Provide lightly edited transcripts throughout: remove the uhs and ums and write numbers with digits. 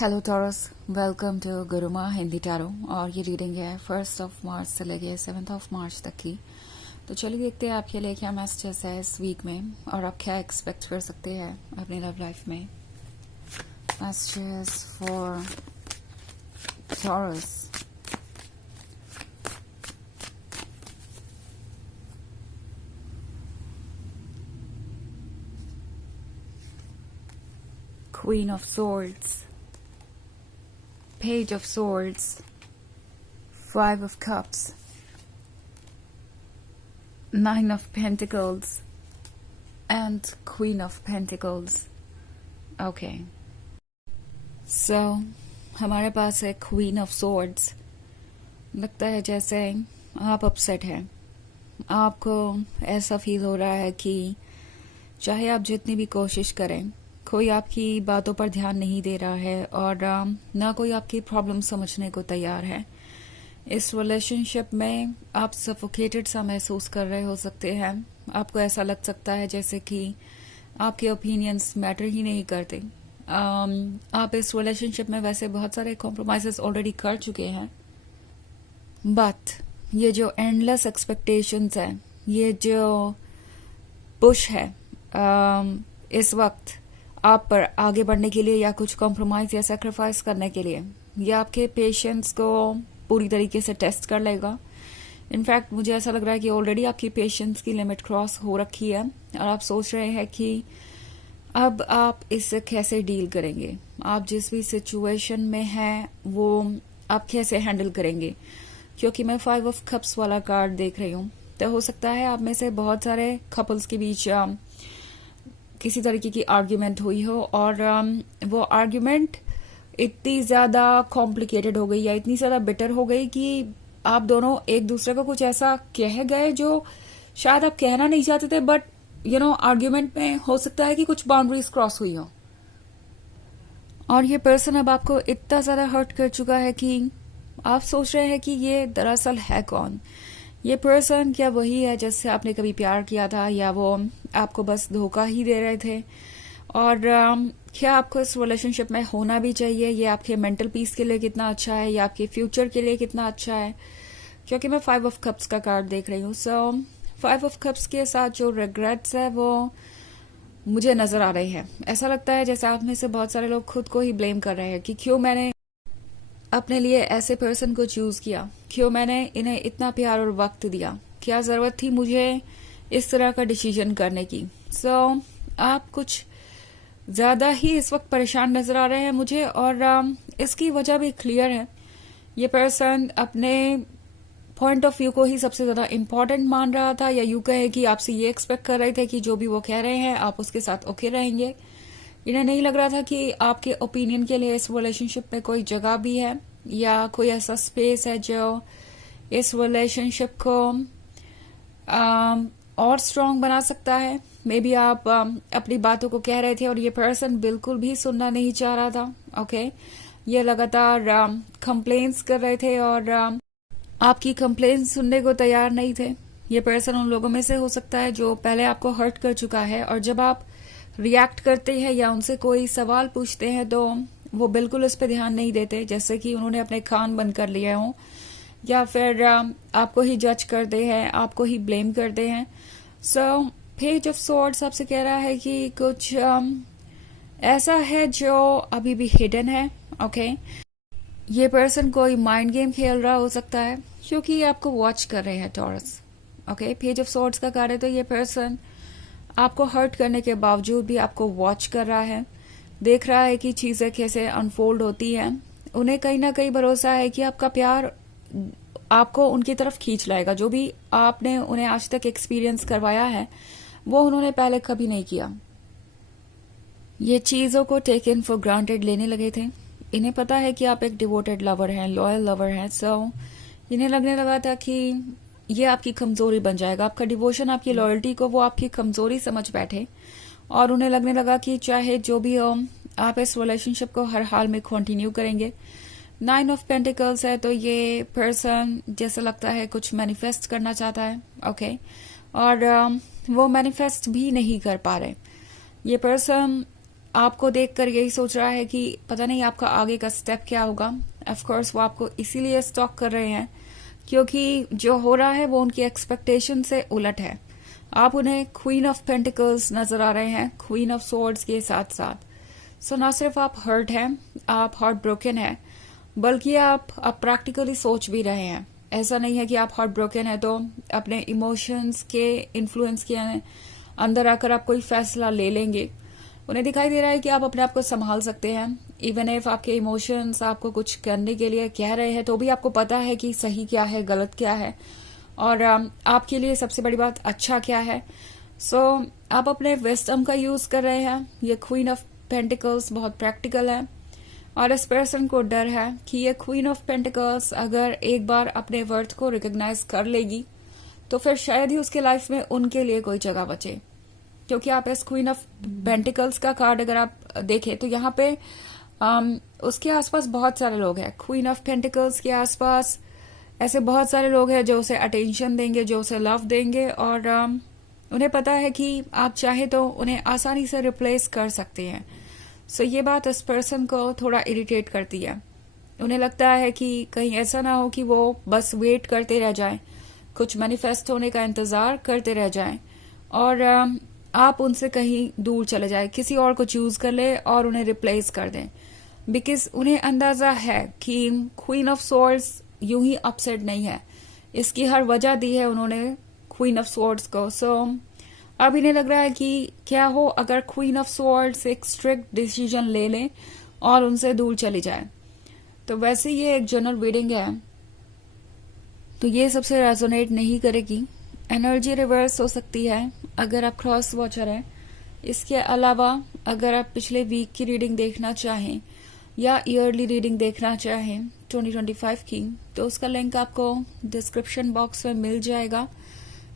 Hello Taurus, welcome to Guruma Hindi tarot. और ये reading है 1 मार्च से लेके 7 मार्च तक की। तो चलिए देखते हैं आपके लिए क्या मैसेजेस है इस वीक में और आप क्या एक्सपेक्ट कर सकते हैं अपनी लव लाइफ में। Messages for taurus. Queen of swords, Page of Swords, 5 of Cups, 9 of Pentacles, and Queen of Pentacles. Okay. So, हमारे पास है Queen of Swords. लगता है जैसे आप अपसेट हैं। आपको ऐसा फील हो रहा है कि चाहे आप जितनी भी कोशिश करें, कोई आपकी बातों पर ध्यान नहीं दे रहा है और ना कोई आपकी प्रॉब्लम समझने को तैयार है। इस रिलेशनशिप में आप सफोकेटेड सा महसूस कर रहे हो सकते हैं। आपको ऐसा लग सकता है जैसे कि आपके ओपिनियंस मैटर ही नहीं करते। आप इस रिलेशनशिप में वैसे बहुत सारे कॉम्प्रोमाइजेस ऑलरेडी कर चुके हैं, बट ये जो एंडलेस एक्सपेक्टेशंस है, ये जो पुश है इस वक्त आप पर आगे बढ़ने के लिए या कुछ कॉम्प्रोमाइज या सेक्रीफाइस करने के लिए, ये आपके पेशेंस को पूरी तरीके से टेस्ट कर लेगा। इनफैक्ट मुझे ऐसा लग रहा है कि ऑलरेडी आपकी पेशेंस की लिमिट क्रॉस हो रखी है और आप सोच रहे हैं कि अब आप इससे कैसे डील करेंगे, आप जिस भी सिचुएशन में हैं वो आप कैसे हैंडल करेंगे। क्योंकि मैं 5 of Cups वाला कार्ड देख रही हूँ, तो हो सकता है आप में से बहुत सारे कपल्स के बीच किसी तरीके की आर्ग्यूमेंट हुई हो और वो आर्ग्यूमेंट इतनी ज्यादा कॉम्प्लिकेटेड हो गई या इतनी ज्यादा बिटर हो गई कि आप दोनों एक दूसरे को कुछ ऐसा कह गए जो शायद आप कहना नहीं चाहते थे, बट आर्ग्यूमेंट में हो सकता है कि कुछ बाउंड्रीज क्रॉस हुई हो और ये पर्सन अब आपको इतना ज्यादा हर्ट कर चुका है कि आप सोच रहे हैं कि ये दरअसल है कौन। ये पर्सन क्या वही है जिससे आपने कभी प्यार किया था, या वो आपको बस धोखा ही दे रहे थे। और क्या आपको इस रिलेशनशिप में होना भी चाहिए, ये आपके मेंटल पीस के लिए कितना अच्छा है या आपके फ्यूचर के लिए कितना अच्छा है। क्योंकि मैं 5 of Cups का कार्ड देख रही हूँ। सो 5 of Cups के साथ जो रिग्रेट्स है वो मुझे नजर आ रही है। ऐसा लगता है जैसे आप में से बहुत सारे लोग खुद को ही ब्लेम कर रहे हैं कि क्यों मैंने अपने लिए ऐसे पर्सन को चूज किया, क्यों मैंने इन्हें इतना प्यार और वक्त दिया, क्या जरूरत थी मुझे इस तरह का डिसीजन करने की। सो आप कुछ ज्यादा ही इस वक्त परेशान नजर आ रहे हैं मुझे और इसकी वजह भी क्लियर है। ये पर्सन अपने पॉइंट ऑफ व्यू को ही सबसे ज्यादा इम्पोर्टेंट मान रहा था, या यूं कहे कि आपसे ये एक्सपेक्ट कर रहे थे कि जो भी वो कह रहे हैं आप उसके साथ ओके रहेंगे। इन्हें नहीं लग रहा था कि आपके ओपिनियन के लिए इस रिलेशनशिप में कोई जगह भी है या कोई ऐसा स्पेस है जो इस रिलेशनशिप को और स्ट्रांग बना सकता है। मे बी आप अपनी बातों को कह रहे थे और ये पर्सन बिल्कुल भी सुनना नहीं चाह रहा था। ओके, ये लगातार कंप्लेंट्स कर रहे थे और आपकी कंप्लेंट्स सुनने को तैयार नहीं थे। ये पर्सन उन लोगों में से हो सकता है जो पहले आपको हर्ट कर चुका है और जब आप रिएक्ट करते हैं या उनसे कोई सवाल पूछते हैं तो वो बिल्कुल उस पर ध्यान नहीं देते, जैसे कि उन्होंने अपने कान बंद कर लिए हों या फिर आपको ही जज करते हैं, आपको ही ब्लेम करते हैं। सो पेज ऑफ सॉर्ड्स आपसे कह रहा है कि कुछ ऐसा है जो अभी भी हिडन है। ओके, ये पर्सन कोई माइंड गेम खेल रहा हो सकता है क्योंकि ये आपको वॉच कर रहे हैं taurus. Okay, page of swords का कार्ड है, तो ये पर्सन आपको हर्ट करने के बावजूद भी आपको वॉच कर रहा है, देख रहा है कि चीजें कैसे अनफोल्ड होती हैं। उन्हें कहीं ना कहीं भरोसा है कि आपका प्यार आपको उनकी तरफ खींच लाएगा। जो भी आपने उन्हें आज तक एक्सपीरियंस करवाया है वो उन्होंने पहले कभी नहीं किया। ये चीजों को टेक इन फॉर ग्रांटेड लेने लगे थे। इन्हें पता है कि आप एक डिवोटेड लवर हैं, लॉयल लवर हैं। सो इन्हें लगने लगा था कि ये आपकी कमजोरी बन जाएगा। आपका डिवोशन, आपकी लॉयल्टी को वो आपकी कमजोरी समझ बैठे और उन्हें लगने लगा कि चाहे जो भी हो आप इस रिलेशनशिप को हर हाल में कंटिन्यू करेंगे। 9 of Pentacles है, तो ये पर्सन जैसा लगता है कुछ मैनिफेस्ट करना चाहता है। ओके, और वो मैनिफेस्ट भी नहीं कर पा रहे। ये पर्सन आपको देखकर यही सोच रहा है कि पता नहीं आपका आगे का स्टेप क्या होगा। ऑफ कोर्स वो आपको इसीलिए स्टॉक कर रहे हैं क्योंकि जो हो रहा है वो उनकी एक्सपेक्टेशन से उलट है। आप उन्हें क्वीन ऑफ पेंटिकल्स नजर आ रहे हैं क्वीन ऑफ स्वॉर्ड्स के साथ साथ। सो ना सिर्फ आप हर्ट हैं, आप हार्ट ब्रोकन है, बल्कि आप अब प्रैक्टिकली सोच भी रहे हैं। ऐसा नहीं है कि आप हार्ट ब्रोकन है तो अपने इमोशंस के इन्फ्लुएंस के अंदर आकर आप कोई फैसला ले लेंगे। उन्हें दिखाई दे रहा है कि आप अपने आप को संभाल सकते हैं। इवन इफ आपके इमोशंस आपको कुछ करने के लिए कह रहे हैं तो भी आपको पता है कि सही क्या है, गलत क्या है, और आपके लिए सबसे बड़ी बात अच्छा क्या है। सो आप अपने विजडम का यूज कर रहे हैं। ये क्वीन ऑफ पेंटिकल्स बहुत प्रैक्टिकल है और इस पर्सन को डर है कि ये क्वीन ऑफ पेंटिकल्स अगर एक बार अपने वर्थ को रिकॉग्नाइज कर लेगी तो फिर शायद ही उसके लाइफ में उनके लिए कोई जगह बचे। क्योंकि आप इस क्वीन ऑफ पेंटिकल्स का कार्ड अगर आप देखें तो यहाँ पे उसके आसपास बहुत सारे लोग हैं। क्वीन ऑफ पेंटिकल्स के आसपास ऐसे बहुत सारे लोग हैं जो उसे अटेंशन देंगे, जो उसे लव देंगे, और उन्हें पता है कि आप चाहे तो उन्हें आसानी से रिप्लेस कर सकते हैं। सो ये बात इस पर्सन को थोड़ा इरिटेट करती है। उन्हें लगता है कि कहीं ऐसा ना हो कि वो बस वेट करते रह जाएं, कुछ मैनिफेस्ट होने का इंतजार करते रह जाएं और आप उनसे कहीं दूर चले जाए, किसी और को चूज कर ले और उन्हें रिप्लेस कर दें। बिकॉज उन्हें अंदाजा है कि क्वीन ऑफ स्वॉर्ड्स यूं ही अपसेट नहीं है, इसकी हर वजह दी है उन्होंने क्वीन ऑफ स्वॉर्ड्स को। सो अब इन्हें लग रहा है कि क्या हो अगर क्वीन ऑफ स्वॉर्ड्स एक स्ट्रिक्ट डिसीजन ले लें और उनसे दूर चली जाए। तो वैसे ये एक जनरल रीडिंग है तो ये सबसे रेजोनेट नहीं करेगी। एनर्जी रिवर्स हो सकती है अगर आप क्रॉस वॉचर हैं। इसके अलावा अगर आप पिछले वीक की रीडिंग देखना चाहें या ईयरली रीडिंग देखना चाहें 2025 की, तो उसका लिंक आपको डिस्क्रिप्शन बॉक्स में मिल जाएगा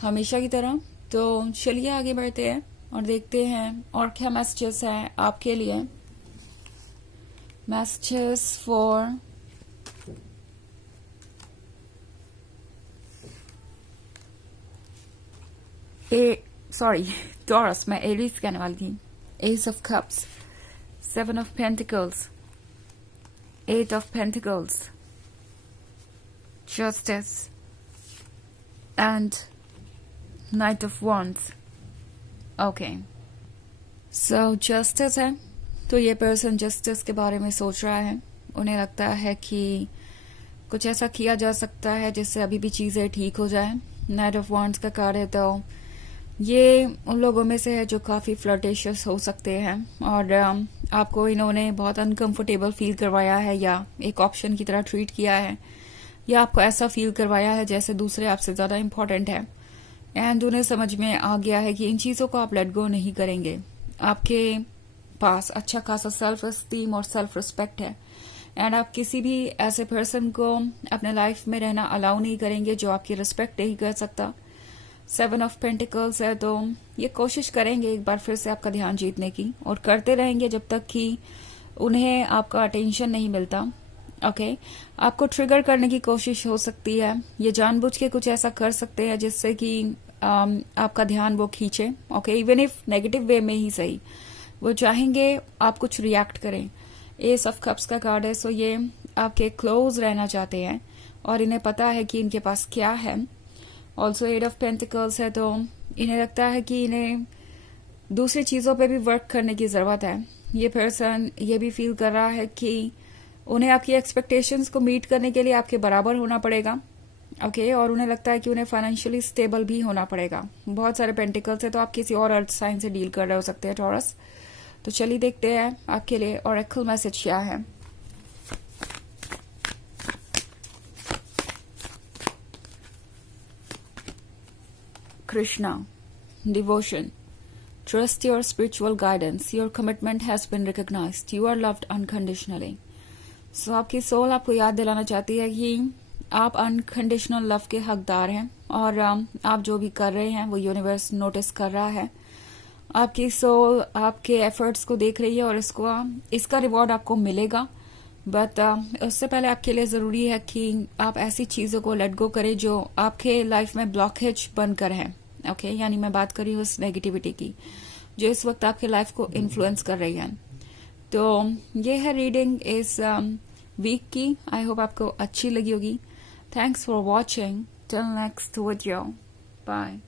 हमेशा की तरह। तो चलिए आगे बढ़ते हैं और देखते हैं और क्या मैसेजेस हैं आपके लिए। मैसेजेस फॉर टॉरस, मैं एरीज कहने वाली थी। S of cups, 7 of pentacles, 8 of pentacles, justice and night of wands. Okay, so justice है तो ये पर्सन जस्टिस के बारे में सोच रहा है। उन्हें लगता है कि कुछ ऐसा किया जा सकता है जिससे अभी भी चीजें ठीक हो जाए। नाइट ऑफ वॉन्ड्स का कार्ड है तो ये उन लोगों में से है जो काफी फ्लर्टेशियस हो सकते हैं और आपको इन्होंने बहुत अनकंफर्टेबल फील करवाया है या एक ऑप्शन की तरह ट्रीट किया है या आपको ऐसा फील करवाया है जैसे दूसरे आपसे ज्यादा इम्पोर्टेंट है। एंड उन्हें समझ में आ गया है कि इन चीजों को आप लेट गो नहीं करेंगे। आपके पास अच्छा खासा सेल्फ एस्टीम और सेल्फ रिस्पेक्ट है एंड आप किसी भी ऐसे पर्सन को अपने लाइफ में रहना अलाउ नहीं करेंगे जो आपकी रिस्पेक्ट नहीं कर सकता। 7 ऑफ पेंटिकल्स है तो ये कोशिश करेंगे एक बार फिर से आपका ध्यान जीतने की और करते रहेंगे जब तक कि उन्हें आपका अटेंशन नहीं मिलता। ओके, आपको ट्रिगर करने की कोशिश हो सकती है। ये जानबूझ के कुछ ऐसा कर सकते हैं जिससे कि आपका ध्यान वो खींचे। Okay, even if negative way में ही सही, वो चाहेंगे आप कुछ रिएक्ट करें। एस ऑफ कप्स का कार्ड है, सो ये आपके क्लोज रहना चाहते हैं और इन्हें पता है कि इनके पास क्या है। ऑल्सो 8 ऑफ पेंटिकल्स है तो इन्हें लगता है कि इन्हें दूसरी चीजों पे भी वर्क करने की जरूरत है। ये पर्सन ये भी फील कर रहा है कि उन्हें आपकी एक्सपेक्टेशंस को मीट करने के लिए आपके बराबर होना पड़ेगा। ओके, और उन्हें लगता है कि उन्हें फाइनेंशियली स्टेबल भी होना पड़ेगा। बहुत सारे पेंटिकल्स है तो आप किसी और अर्थ साइन से डील कर रहे हो सकते हैं टॉरस। तो चलिए देखते हैं आपके लिए ऑरेकल मैसेज क्या है। Krishna, devotion. Trust your spiritual guidance. Your commitment has been recognized. You are loved unconditionally. So आपकी सोल आपको याद दिलाना चाहती है कि आप अनकंडीशनल लव के हकदार हैं और आप जो भी कर रहे हैं वो यूनिवर्स नोटिस कर रहा है। आपकी सोल आपके एफर्ट्स को देख रही है और इसका रिवॉर्ड आपको मिलेगा। बट उससे पहले आपके लिए जरूरी है कि आप ऐसी चीजों को लेट गो करें जो आपके लाइफ में ब्लॉकेज बनकर है। ओके, यानी मैं बात कर रही हूँ उस नेगेटिविटी की जो इस वक्त आपके लाइफ को इन्फ्लुएंस कर रही है। तो ये है रीडिंग इस वीक की। आई होप आपको अच्छी लगी होगी। Thanks for watching. Till next video, bye.